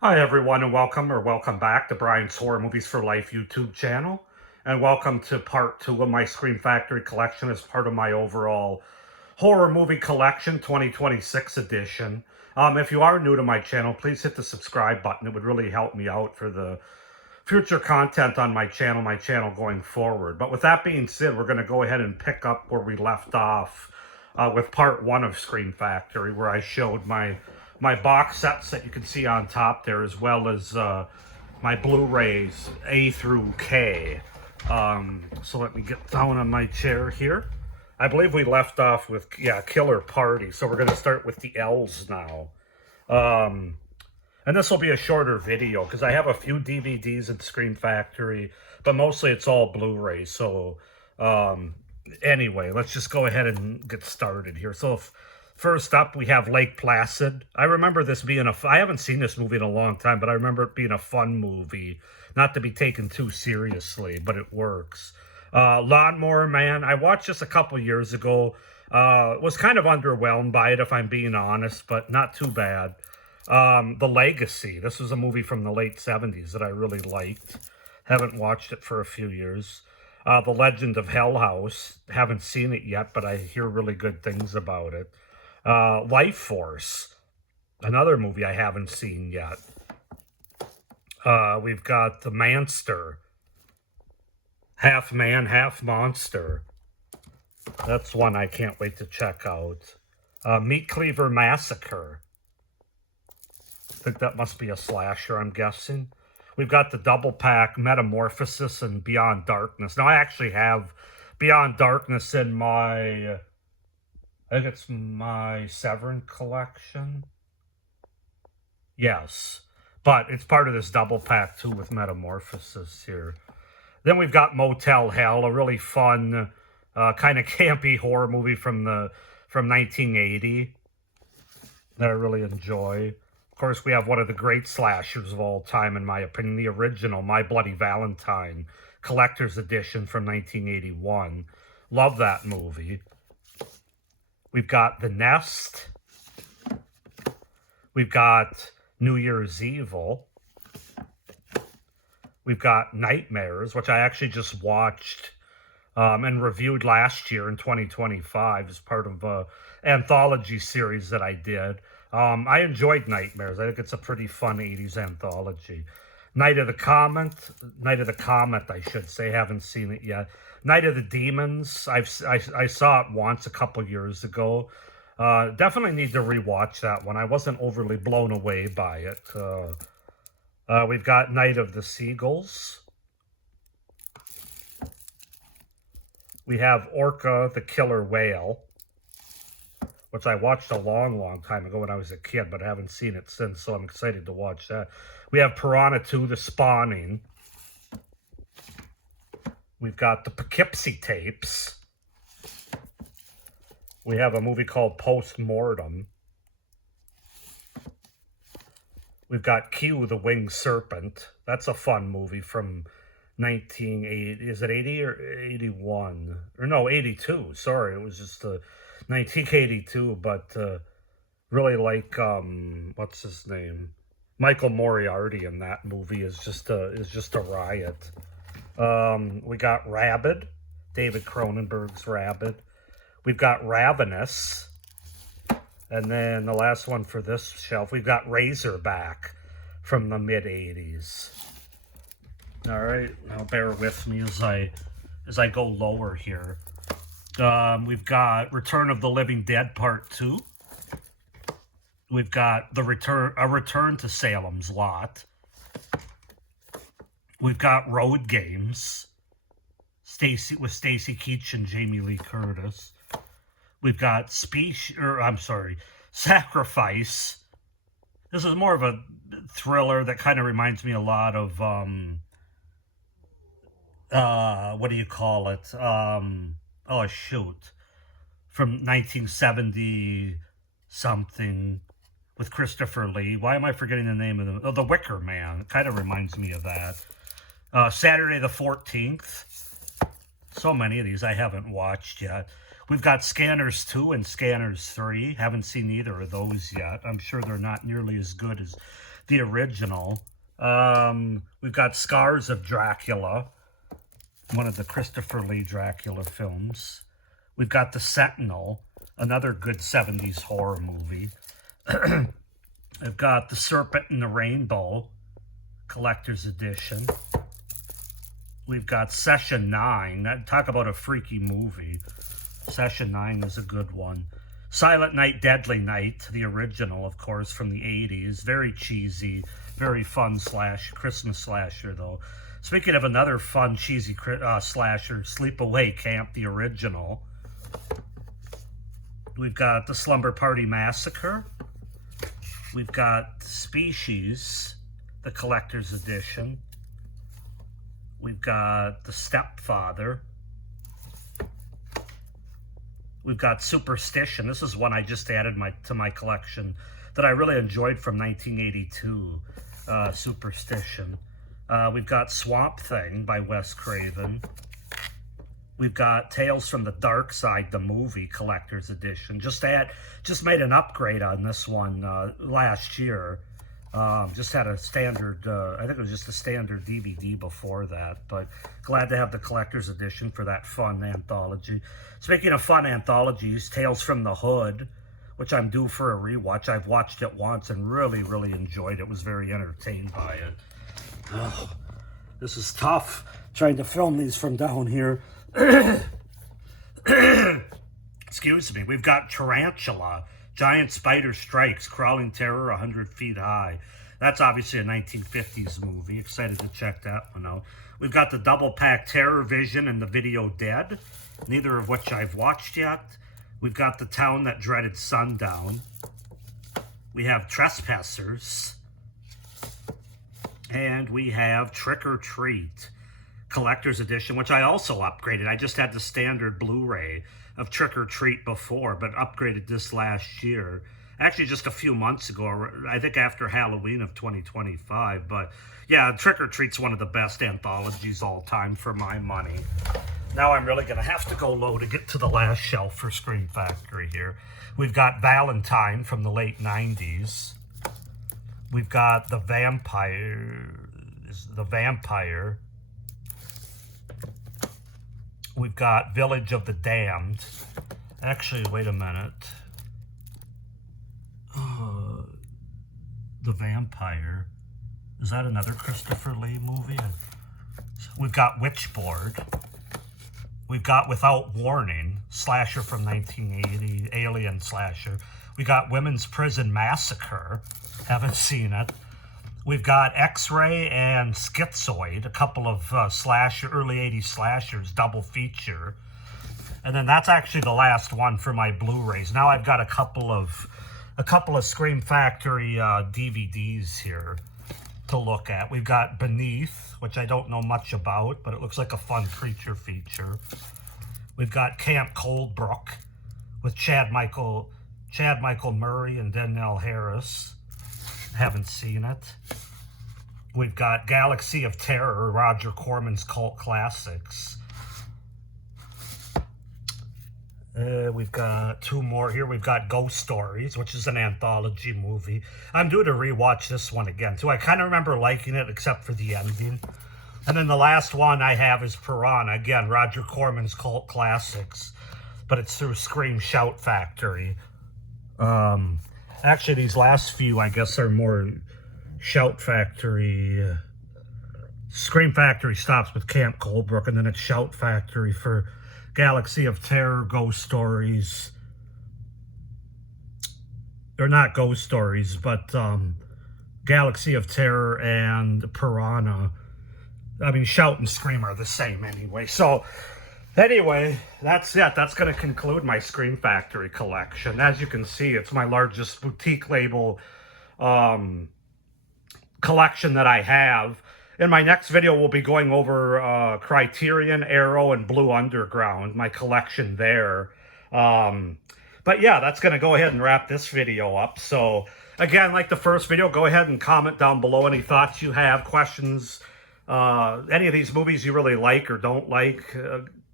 Hi, everyone, and welcome back to Brian's Horror Movies for Life YouTube channel. And welcome to part two of my Scream Factory collection as part of my overall horror movie collection 2026 edition. If you are new to my channel, please hit the subscribe button. It would really help me out for the future content on my channel going forward. But with that being said, we're going to go ahead and pick up where we left off with part one of Scream Factory, where I showed my box sets that you can see on top there, as well as my Blu-rays A through K. So let me get down on my chair here. I believe we left off with, Killer Party. So we're going to start with the L's now. And this will be a shorter video because I have a few DVDs in Scream Factory, but mostly it's all Blu-rays. So anyway, let's just go ahead and get started here. So first up, we have Lake Placid. I remember this being I haven't seen this movie in a long time, but I remember it being a fun movie. Not to be taken too seriously, but it works. Lawnmower Man, I watched this a couple years ago. Was kind of underwhelmed by it, if I'm being honest, but not too bad. The Legacy. This was a movie from the late 70s that I really liked. Haven't watched it for a few years. The Legend of Hell House. Haven't seen it yet, but I hear really good things about it. Life Force. Another movie I haven't seen yet. We've got The Manster. Half Man, Half Monster. That's one I can't wait to check out. Meat Cleaver Massacre. I think that must be a slasher, I'm guessing. We've got the double pack Metamorphosis and Beyond Darkness. Now, I actually have Beyond Darkness in my, I think it's my Severin collection. Yes, but it's part of this double pack too with Metamorphosis here. Then we've got Motel Hell, a really fun, kind of campy horror movie from 1980 that I really enjoy. Of course, we have one of the great slashers of all time, in my opinion, the original, My Bloody Valentine, collector's edition from 1981. Love that movie. We've got The Nest. We've got New Year's Evil. We've got Nightmares, which I actually just watched and reviewed last year in 2025 as part of an anthology series that I did. I enjoyed Nightmares. I think it's a pretty fun 80s anthology. Night of the Comet, I should say. Haven't seen it yet. Night of the Demons. I saw it once a couple years ago. Definitely need to rewatch that one. I wasn't overly blown away by it. We've got Night of the Seagulls. We have Orca the Killer Whale, which I watched a long time ago when I was a kid, but I haven't seen it since, so I'm excited to watch that. We have Piranha 2, The Spawning. We've got the Poughkeepsie Tapes. We have a movie called Post Mortem. We've got Q, the Winged Serpent. That's a fun movie from 1980. Is it 80 or 81? Or no, 82. Sorry, it was just 1982, but really like what's his name? Michael Moriarty in that movie is just a riot. We got Rabid, David Cronenberg's Rabid. We've got Ravenous. And then the last one for this shelf, we've got Razorback from the mid-80s. All right, now bear with me as I go lower here. We've got Return of the Living Dead Part 2. We've got a Return to Salem's Lot. We've got Road Games, Stacy Keach and Jamie Lee Curtis. We've got Sacrifice. This is more of a thriller that kind of reminds me a lot of what do you call it? Oh shoot, from 1970 something with Christopher Lee. Why am I forgetting the name of them? Oh, The Wicker Man. It kind of reminds me of that. Saturday the 14th. So many of these I haven't watched yet. We've got Scanners 2 and Scanners 3. Haven't seen either of those yet. I'm sure they're not nearly as good as the original. We've got Scars of Dracula, one of the Christopher Lee Dracula films. We've got The Sentinel, another good 70s horror movie. I've got The Serpent and the Rainbow, collector's edition. We've got Session 9. Talk about a freaky movie. Session 9 is a good one. Silent Night, Deadly Night, the original, of course, from the 80s. Very cheesy, very fun Christmas slasher, though. Speaking of another fun, cheesy slasher, Sleepaway Camp, the original. We've got The Slumber Party Massacre. We've got Species, the collector's edition. We've got The Stepfather. We've got Superstition. This is one I just added to my collection that I really enjoyed from 1982, Superstition. We've got Swamp Thing by Wes Craven. We've got Tales from the Dark Side, the movie, collector's edition. Just made an upgrade on this one last year. Just had a standard, I think it was just a standard DVD before that, but glad to have the collector's edition for that fun anthology. Speaking of fun anthologies, Tales from the Hood, which I'm due for a rewatch. I've watched it once and really, really enjoyed it. Was very entertained by it. Oh, this is tough, trying to film these from down here. Excuse me. We've got Tarantula, Giant Spider Strikes, Crawling Terror, 100 Feet High. That's obviously a 1950s movie. Excited to check that one out. We've got the double pack Terror Vision and The Video Dead, neither of which I've watched yet. We've got The Town That Dreaded Sundown. We have Trespassers. And we have Trick or Treat, collector's edition, which I also upgraded. I just had the standard Blu-ray of Trick or Treat before, but upgraded this last year. Actually, just a few months ago, I think after Halloween of 2025. But yeah, Trick or Treat's one of the best anthologies all time for my money. Now I'm really going to have to go low to get to the last shelf for Scream Factory here. We've got Valentine from the late 90s. We've got The Vampire. We've got Village of the Damned. Actually, wait a minute. The Vampire. Is that another Christopher Lee movie? We've got Witchboard. We've got Without Warning, slasher from 1980, alien slasher. We got Women's Prison Massacre. Haven't seen it. We've got X-Ray and Schizoid, a couple of early 80s slashers, double feature. And then that's actually the last one for my Blu-rays. Now I've got a couple of Scream Factory DVDs here to look at. We've got Beneath, which I don't know much about, but it looks like a fun creature feature. We've got Camp Coldbrook with Chad Michael Murray and Danielle Harris. Haven't seen it. We've got Galaxy of Terror, Roger Corman's cult classics. We've got two more here. We've got Ghost Stories, which is an anthology movie. I'm due to rewatch this one again, too. I kind of remember liking it, except for the ending. And then the last one I have is Piranha. Again, Roger Corman's cult classics, but it's through Scream Shout Factory. Actually, these last few, I guess, are more Shout Factory. Scream Factory stops with Camp Coldbrook, and then it's Shout Factory for Galaxy of Terror, Ghost Stories. Or not Ghost Stories, but Galaxy of Terror and Piranha. I mean, Shout and Scream are the same anyway. So, anyway, that's it. That's going to conclude my Scream Factory collection. As you can see, it's my largest boutique label collection that I have. In my next video, we'll be going over Criterion, Arrow, and Blue Underground, my collection there. But yeah, that's going to go ahead and wrap this video up. So, again, like the first video, go ahead and comment down below any thoughts you have, questions, any of these movies you really like or don't like.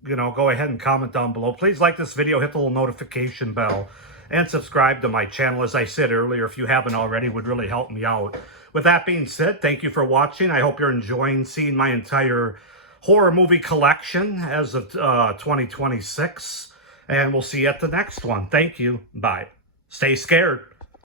go ahead and comment down below. Please like this video, hit the little notification bell, and subscribe to my channel. As I said earlier, if you haven't already, would really help me out. With that being said, thank you for watching. I hope you're enjoying seeing my entire horror movie collection as of 2026. And we'll see you at the next one. Thank you. Bye. Stay scared.